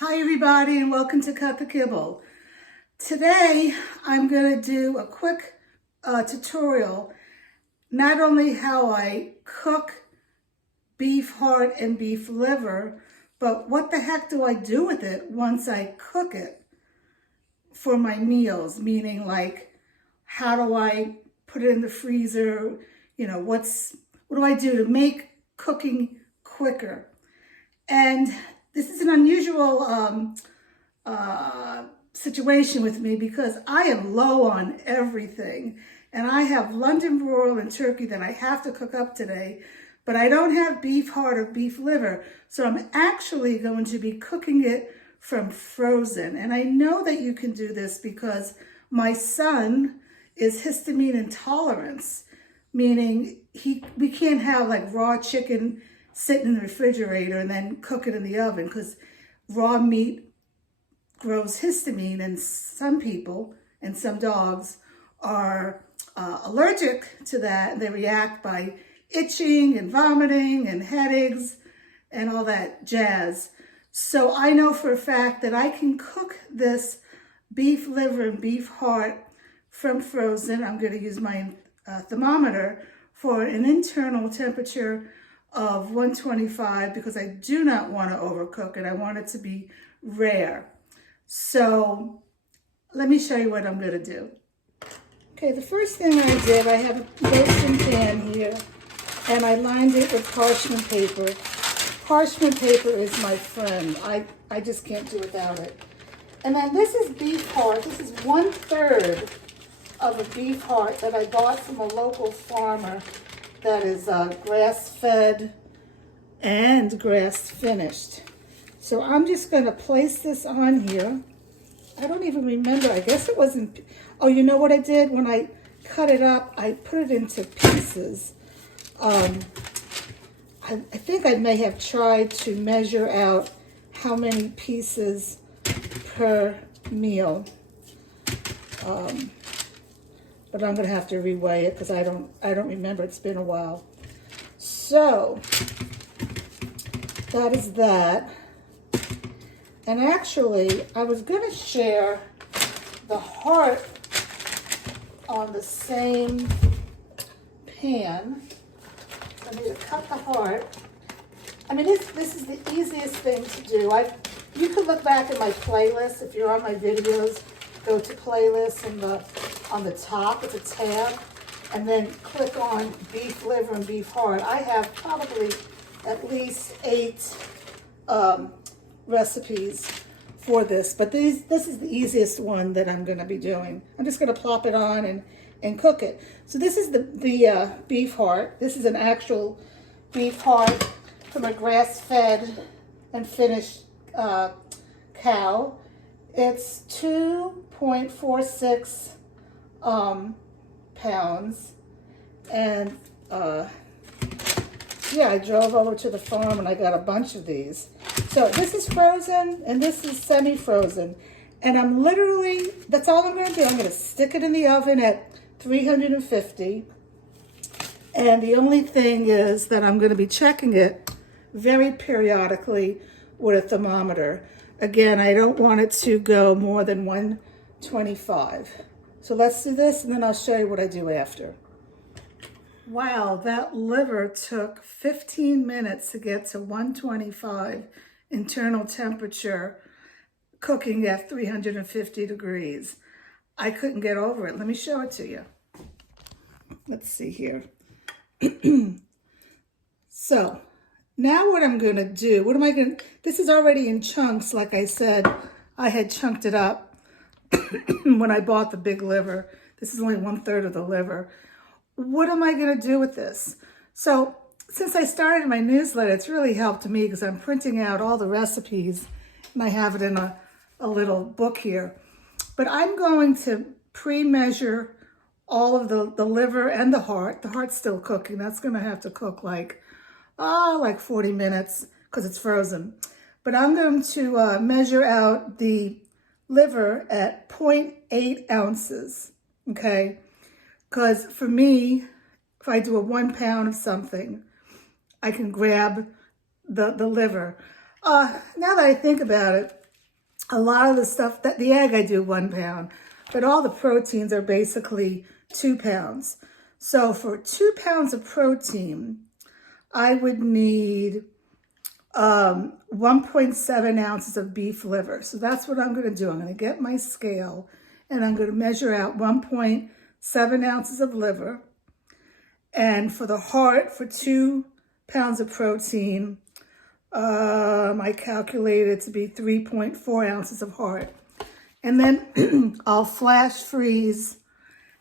Hi everybody and welcome to Cut the Kibble. Today I'm going to do a quick tutorial, not only how I cook beef heart and beef liver, but what the heck do I do with it once I cook it for my meals, meaning like how do I put it in the freezer, what do I do to make cooking quicker? And this is an unusual situation with me because I am low on everything. And I have London broil and turkey that I have to cook up today, but I don't have beef heart or beef liver. So I'm actually going to be cooking it from frozen. And I know that you can do this because my son is histamine intolerant, meaning we can't have like raw chicken sit in the refrigerator and then cook it in the oven because raw meat grows histamine, and some people and some dogs are allergic to that, and they react by itching and vomiting and headaches and all that jazz. So I know for a fact that I can cook this beef liver and beef heart from frozen. I'm going to use my thermometer for an internal temperature of 125 because I do not want to overcook it. I want it to be rare. So let me show you what I'm going to do. Okay, the first thing I did, I have a roasting pan here and I lined it with parchment paper. Parchment paper is my friend. I just can't do without it. And then this is beef heart. This is 1/3 of a beef heart that I bought from a local farmer that is grass-fed and grass-finished. So I'm just going to place this on here. I don't even remember. I guess it wasn't... Oh, you know what I did? When I cut it up, I put it into pieces. I think I may have tried to measure out how many pieces per meal. But I'm going to have to reweigh it because I don't remember. It's been a while. So that is that. And actually, I was going to share the heart on the same pan. I need to cut the heart. I mean, this is the easiest thing to do. You can look back at my playlist. If you're on my videos, go to playlist and on the top, it's a tab, and then click on beef liver and beef heart. I have probably at least 8 recipes for this, but this is the easiest one that I'm going to be doing. I'm just going to plop it on and cook it. So this is the beef heart. This is an actual beef heart from a grass-fed and finished cow. It's 2.46 pounds, and yeah, I drove over to the farm and I got a bunch of these. So this is frozen and this is semi-frozen, and I'm literally, that's all I'm going to do. I'm going to stick it in the oven at 350, and the only thing is that I'm going to be checking it very periodically with a thermometer. Again, I don't want it to go more than 125. So let's do this, and then I'll show you what I do after. Wow, that liver took 15 minutes to get to 125 internal temperature, cooking at 350 degrees. I couldn't get over it. Let me show it to you. Let's see here. So now what I'm going to do, this is already in chunks. Like I said, I had chunked it up when I bought the big liver. This is only 1/3 of the liver. What am I going to do with this? So since I started my newsletter, it's really helped me because I'm printing out all the recipes and I have it in a little book here. But I'm going to pre-measure all of the liver and the heart. The heart's still cooking. That's going to have to cook like 40 minutes because it's frozen. But I'm going to measure out the liver at 0.8 ounces, okay? Because for me, if I do a 1 pound of something, I can grab the liver. Now that I think about it, a lot of the stuff, that the egg I do 1 pound, but all the proteins are basically 2 pounds. So for 2 pounds of protein, I would need 1.7 ounces of beef liver. So that's what I'm going to do. I'm going to get my scale and I'm going to measure out 1.7 ounces of liver. And for the heart, for 2 pounds of protein, I calculated it to be 3.4 ounces of heart. And then I'll flash freeze,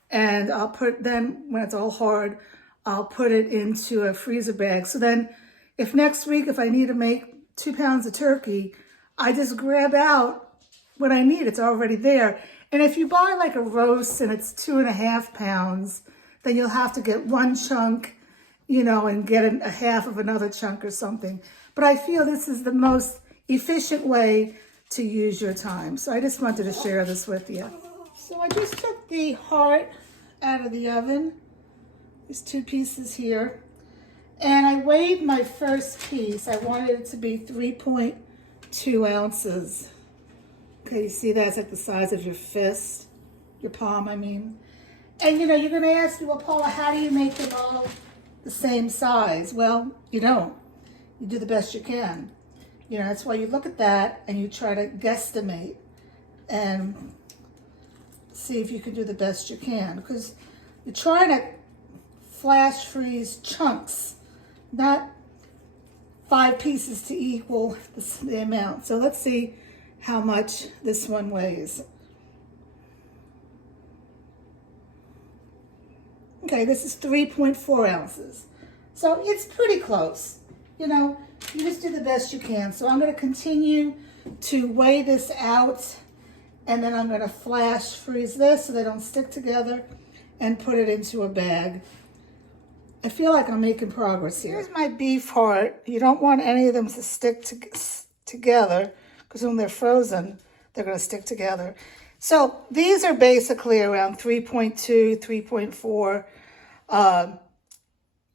and I'll put, then when it's all hard, I'll put it into a freezer bag. So then if next week, if I need to make 2 pounds of turkey, I just grab out what I need. It's already there. And if you buy like a roast and it's 2.5 pounds, then you'll have to get 1 chunk, you know, and get a half of another chunk or something. But I feel this is the most efficient way to use your time. So I just wanted to share this with you. So I just took the heart out of the oven. These 2 pieces here. And I weighed my first piece. I wanted it to be 3.2 ounces. Okay, you see that's like the size of your fist, your palm, I mean. And you know, you're gonna ask me, well, Paula, how do you make them all the same size? Well, you don't. You do the best you can. You know, that's why you look at that and you try to guesstimate and see if you can do the best you can. Because you're trying to flash freeze chunks, not 5 pieces to equal the amount. So let's see how much this one weighs. Okay, this is 3.4 ounces. So it's pretty close. You know, you just do the best you can. So I'm going to continue to weigh this out, and then I'm going to flash freeze this so they don't stick together and put it into a bag. I feel like I'm making progress here. Here's my beef heart. You don't want any of them to stick together because when they're frozen, they're going to stick together. So these are basically around 3.2, 3.4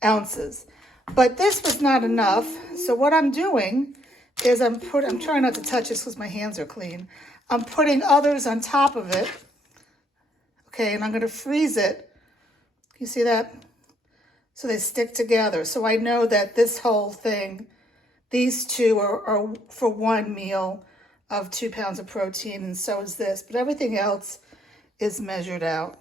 ounces. But this was not enough. So what I'm doing is I'm trying not to touch this because my hands are clean. I'm putting others on top of it. Okay, and I'm going to freeze it. You see that? So they stick together. So I know that this whole thing, these 2 are for 1 meal of 2 pounds of protein, and so is this. But everything else is measured out.